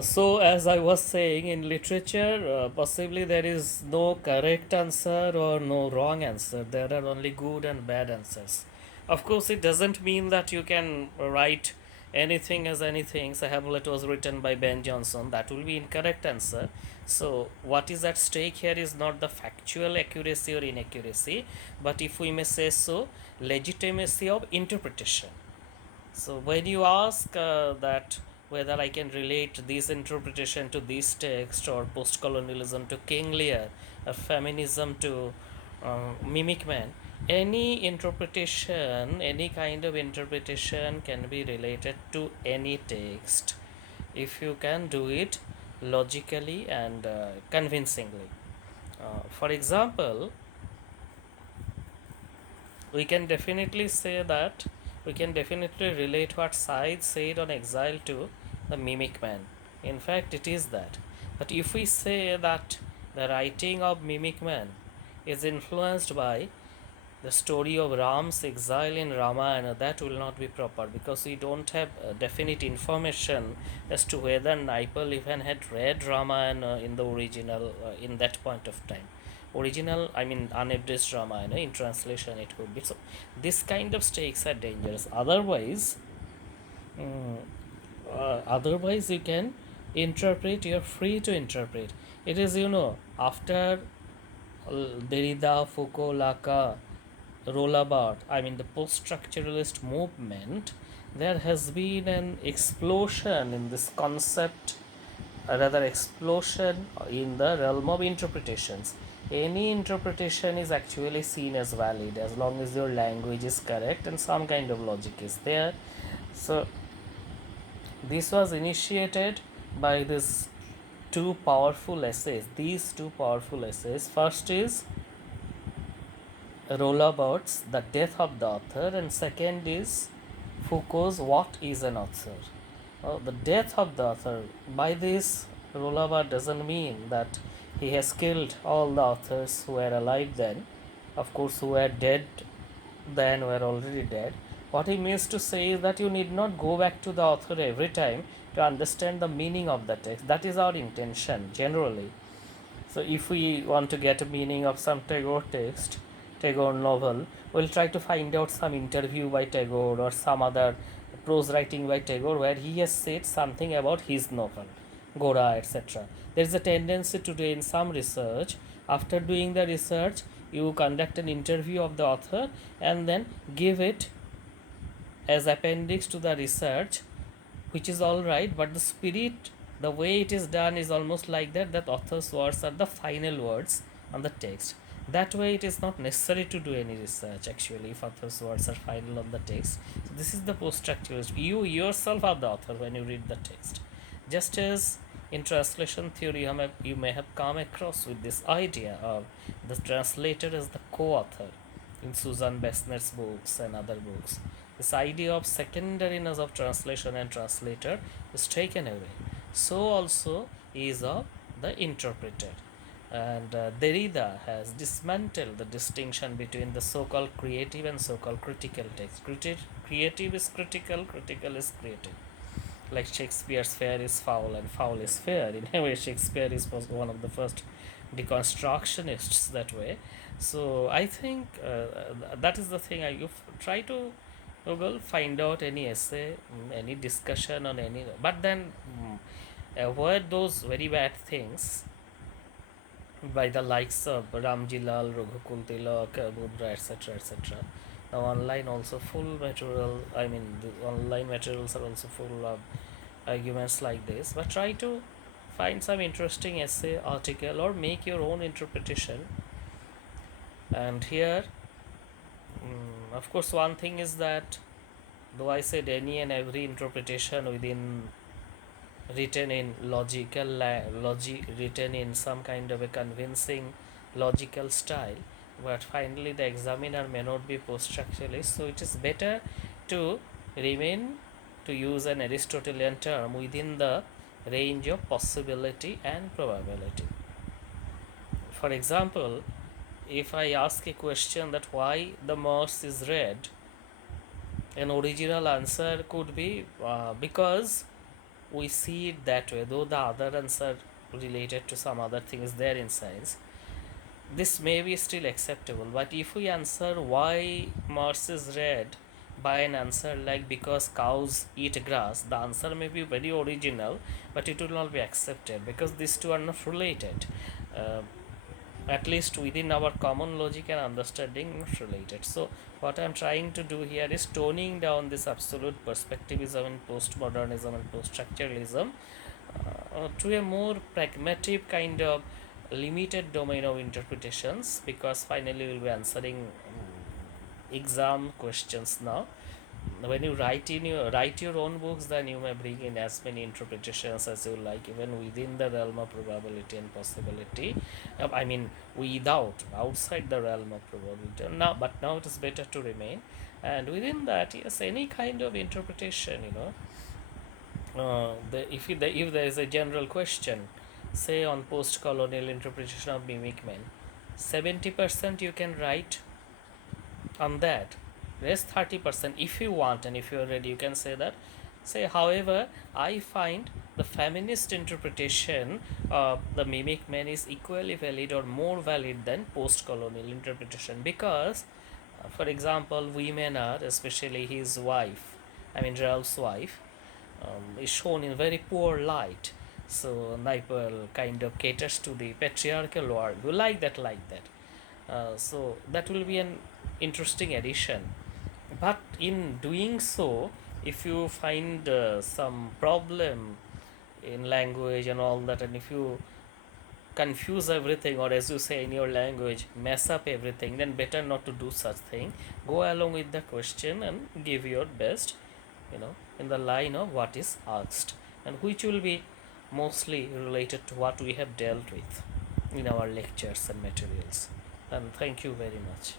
So, as I was saying, in literature, possibly there is no correct answer or no wrong answer. There are only good and bad answers. Of course, it doesn't mean that you can write anything as anything. Say Hamlet was written by Ben Jonson. That will be incorrect answer. So, what is at stake here is not the factual accuracy or inaccuracy, but if we may say so, legitimacy of interpretation. So when you ask that whether I can relate this interpretation to this text or post-colonialism to King Lear or feminism to Mimic Man, any interpretation, any kind of interpretation can be related to any text if you can do it logically and convincingly. For example, we can definitely say that we can definitely relate what Said said on Exile to the Mimic Man. In fact, it is that. But if we say that the writing of Mimic Man is influenced by the story of Ram's exile in Ramayana, that will not be proper because we don't have definite information as to whether Naipal even had read Ramayana in the original in that point of time. Original, I mean unabridged Ramayana, in translation it could be. So this kind of stakes are dangerous. Otherwise you can interpret. You're free to interpret. It is, after Derrida, Foucault, Lacan, Rollabart, I mean the post-structuralist movement, there has been an explosion in this concept, a rather explosion in the realm of interpretations. Any interpretation is actually seen as valid as long as your language is correct and some kind of logic is there. So this was initiated by these two powerful essays. These two powerful essays. First is Rollabout's The Death of the Author, and second is Foucault's What is an Author? The death of the author. By this, Rollabout doesn't mean that he has killed all the authors who were alive then. Of course, who were dead then were already dead. What he means to say is that you need not go back to the author every time to understand the meaning of the text. That is our intention generally. So if we want to get a meaning of some Tagore text, Tagore novel, we'll try to find out some interview by Tagore or some other prose writing by Tagore where he has said something about his novel, Gora, etc. There is a tendency today in some research, after doing the research, you conduct an interview of the author and then give it as appendix to the research, which is all right, but the spirit, the way it is done is almost like that author's words are the final words on the text. That way it is not necessary to do any research actually if author's words are final on the text. So this is the post-structuralist. You yourself are the author when you read the text. Just as in translation theory you may have come across with this idea of the translator as the co-author in Susan Bessner's books and other books. This idea of secondariness of translation and translator is taken away. So also is of the interpreter. And Derrida has dismantled the distinction between the so-called creative and so-called critical text. Creative is critical, critical is creative. Like Shakespeare's fair is foul and foul is fair. In a way, Shakespeare was one of the first deconstructionists that way. So I think that is the thing. You try to Google, find out any essay, any discussion on any, but then avoid those very bad things by the likes of Ramji Lal, Raghukul Tilak, Mudra, etc., etc. Now online also full material. I mean, the online materials are also full of arguments like this. But try to find some interesting essay, article, or make your own interpretation. And here, of course, one thing is that though I said any and every interpretation within written in written in some kind of a convincing logical style, but finally the examiner may not be post-structuralist, so it is better to remain, to use an Aristotelian term, within the range of possibility and probability. For example, if I ask a question that why the mouse is red, an original answer could be because we see it that way, though the other answer related to some other things there in science, this may be still acceptable. But if we answer why Mars is red by an answer like because cows eat grass, the answer may be very original, but it will not be accepted because these two are not related. Uh, at least within our common logic and understanding, not related. So what I'm trying to do here is toning down this absolute perspectivism and postmodernism and post-structuralism to a more pragmatic kind of limited domain of interpretations, because finally we'll be answering exam questions now. When you write your own books, then you may bring in as many interpretations as you like, even within the realm of probability and possibility. I mean, without outside the realm of probability. Now, but now it is better to remain, and within that, yes, any kind of interpretation, if there is a general question, say on post-colonial interpretation of mimic men, 70% you can write on that. Rest 30%, if you want and if you are ready, you can say that. Say, however, I find the feminist interpretation of the mimic man is equally valid or more valid than post-colonial interpretation, because, for example, women are, especially his wife, I mean Ralph's wife, is shown in very poor light. So Naipaul kind of caters to the patriarchal world. You like that, so that will be an interesting addition. But in doing so, if you find some problem in language and all that, and if you confuse everything, or as you say in your language, mess up everything, then better not to do such thing. Go along with the question and give your best, in the line of what is asked, and which will be mostly related to what we have dealt with in our lectures and materials. And thank you very much.